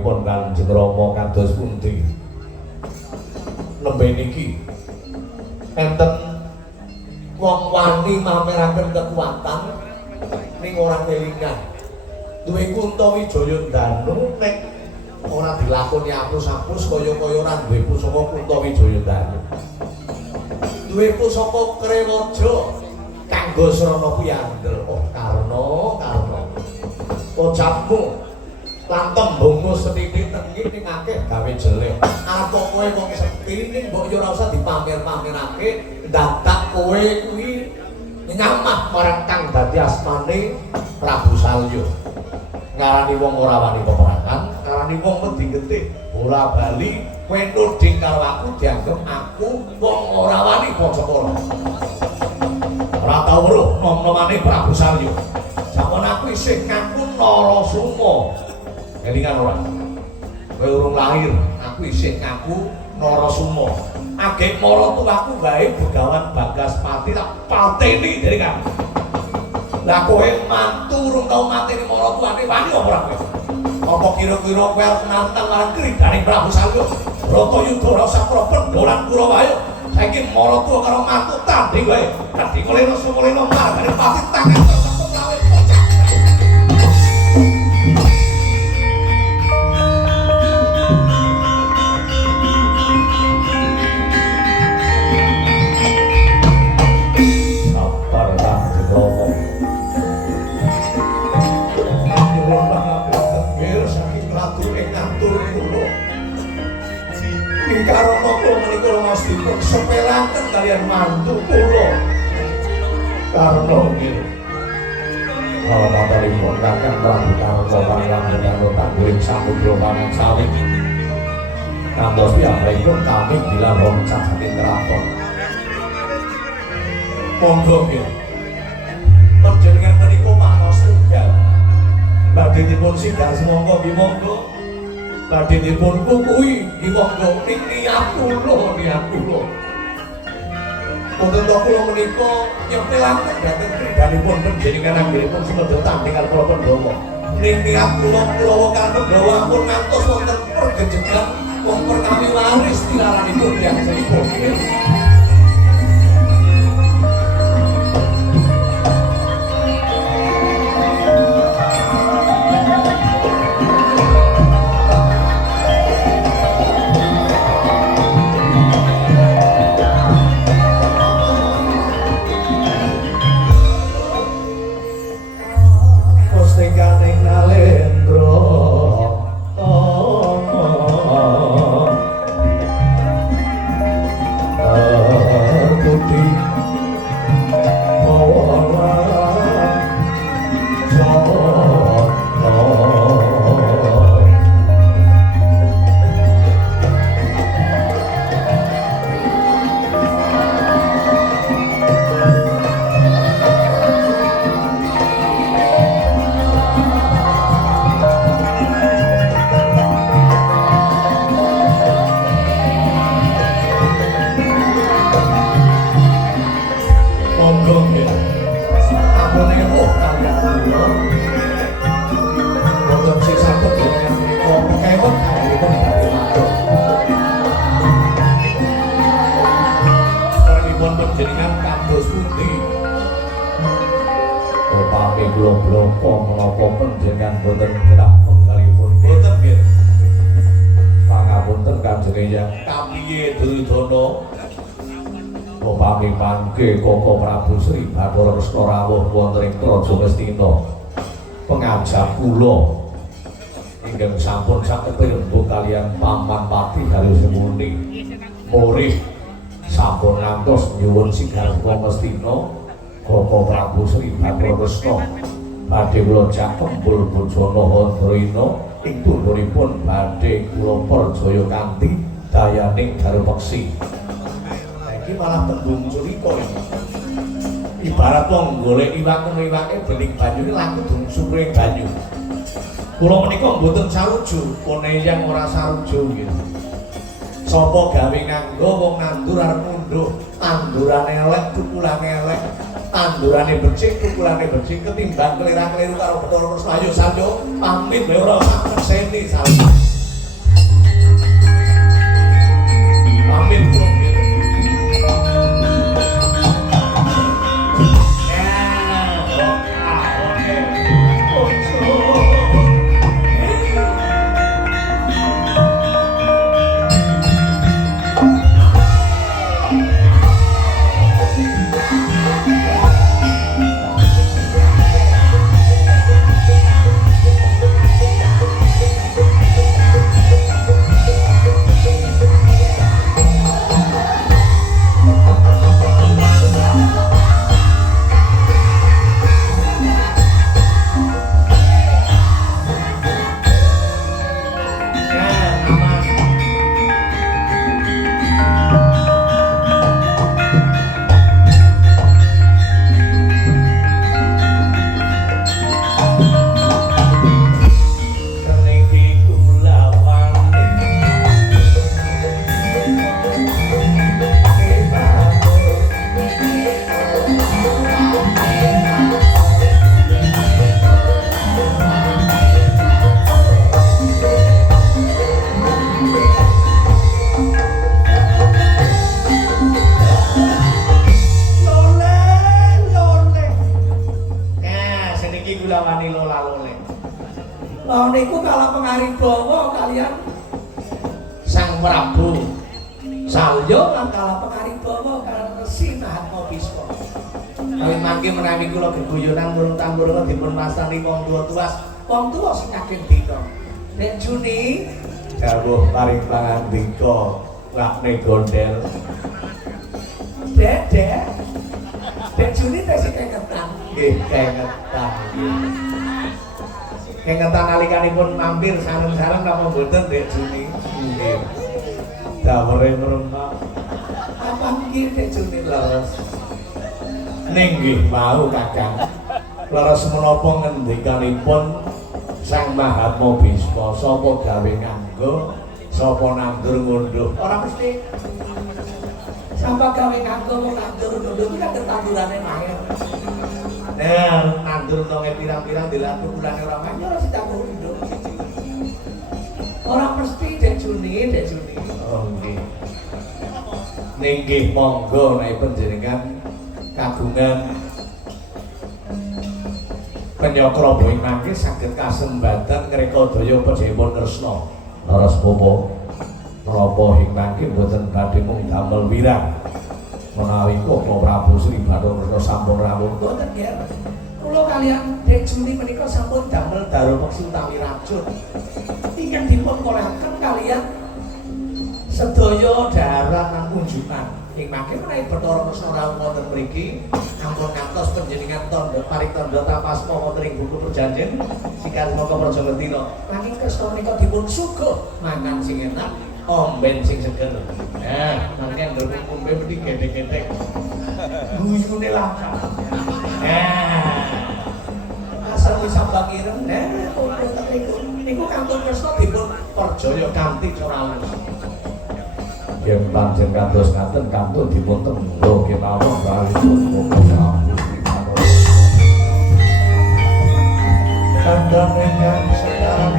pun Kanjeng Rama kados pundi? Nembe niki enten wong wani mameraken kekuatan ning ora kelingan. Duwe Kuntawijaya Danu nek ora dilakoni apus-apus kaya-kaya ora duwe pusaka Kuntawijaya Danu. Duwe pusaka Krewaja kanggo srana piyandel. Oh karna ucapmu lan tembungmu sethithik tengi ning akeh gawe jelek. Apa kowe wong sekti ning mbok yo ora usah dipamer-pamerake, dadak kowe kuwi nyamah marang kang dadi asmane Prabu Salya. Ngarani wong ora wani peperangan, ngarani wong wedi getih, bola bali kowe nuding karo aku dianggep aku wong ora wani Bajapara. Ora tau weruh nom-nomane Prabu Salya. Jaman aku isih ngaku Narasoma. Kelingan ora? Kowe urung lahir, aku isih ngaku Narasoma. Agek maratuwaku wae Begawan Bagaspati tak pateni dari kan. Lah kowe mantu urung tau mateni maratuwane wani apa ora kowe? Apa kira-kira kowe arep nantang marang kridane Prabu Salya? Bratayuda ora usah pendolan Kurawayu. Saiki maratuwa karo mantu tanding wae. Dadi muleno margane pati tangan tertepuk lawe bocah. Karana kula menika mestipun sepelaken kalian mantu kula. Karana nggih. Maturipun Kakang Prabu Karna panjenengan tangguling samudra mangan sawit. Kantos piyambakipun kami dilampung saking kraton. Monggo nggih. Panjenengan menika manos tunggal. Badhe dipun singgah semangka nggih monggo. Badhe dipun kukuhi nggih monggo ning niat kula. Wonten kula menika nyepelaken dhateng kridhanipun panjenengan anggenipun semedya tandhingan para Pandhawa. Ning niat kula Kurawa karo Pandhawa ampun ngantos wonten pergejegan wong perkawis waris tilaranipun tiyang saipun. Koko Prabu Sri Bathara Kresna rawuh wonten ing Praja Ngastina. Pengajap kula ingkang sampun saged pirembuh kaliyan Paman Pati Haryosemuni. Murih sampun ngantos nyuwun singgarwa Ngastina Koko Prabu Sri Bathara Kresna badhe kula jak kembul Bojana Handrayana ing tundhunipun badhe kula perjaya kanthi dayaning Darpeksi. Iki malah tembung cerita iki. Ibarat wong golek iwak iwake dening banyu laku durung suring banyu. Kula menika mboten saruju, kone yang ora saruju nggih. Sapa gawe nganggo wong nandur arep ngunduh, tandurane elek, tukulane elek. tandurane becik, tukulane becik ketimbang kelirang-keliru karo Bathara Kresna. Ayo Salyo, pamit bae ora usah mekseni Salyo. Pamit kok. Niku kala pengaribawa kalian Sang Prabu Salya lan kala pengaribawa kalian Resi Mahatma Bisma. Kawit mangke menawi kula gegoyonan murung-murung dipun wastani wong tuwa sing kakek dina. Nek Juni dawuh paring pangandika lakne gondel. Dek Juni tesih kengetan. Nggih, kengetan. Kengetan nalikanipun mampir sareng-sareng napa mboten Dek Juni? Nggih. Dawuhe mrempak. Apa nggih Dek Juni leres? Ning nggih wau Kakang. Leres menapa ngendikanipun Sang Mahatma Bisma sapa gawe nganggo, sapa nandur ngunduh. Ora mesti sapa gawe nganggo wong nandur ngunduh iki kan tandurane maher. Nah, nandur nonge pirang-pirang dilaku ulane ora manyo ora sitaku nduk. Ora mesti Dek Juni. Oh nggih. Nggih monggo nek panjenengan kagungan penyokro boing mangke saged kasembadan ngreka daya pedhepun Kresna. Leres popo napa ing mangke boten badhe mung damel wirang. Menawi kok Prabu Sri Bathara Kresna sampun rawuh boten nggih. Kula kalian Dek Juni menika sampun damel daru peksi utawi racun. Ingkang dipun kolahaken kalian sedaya daharan lan kunjungan. Ing mangke menawi Bathara Kresna rawuh wonten mriki ampun ngantos panjenengan tandha paring tandha tapasma wonten ing buku perjanjian sikat mongko praja ngertina. Nanging Kresna menika dipun suguh mangan sing enak, omben sing seger. Mangke nduk kumbe mesti gedhe-gedhe. Guyune langka. Asal wis sambang ireng, niku kantun Kresna dipun perjaya kanthi cara alus. Yen pancen kados ngaten kantun dipun tembung kemawon ralipun Prabu Sri Bathara. Kandhane kang sekarang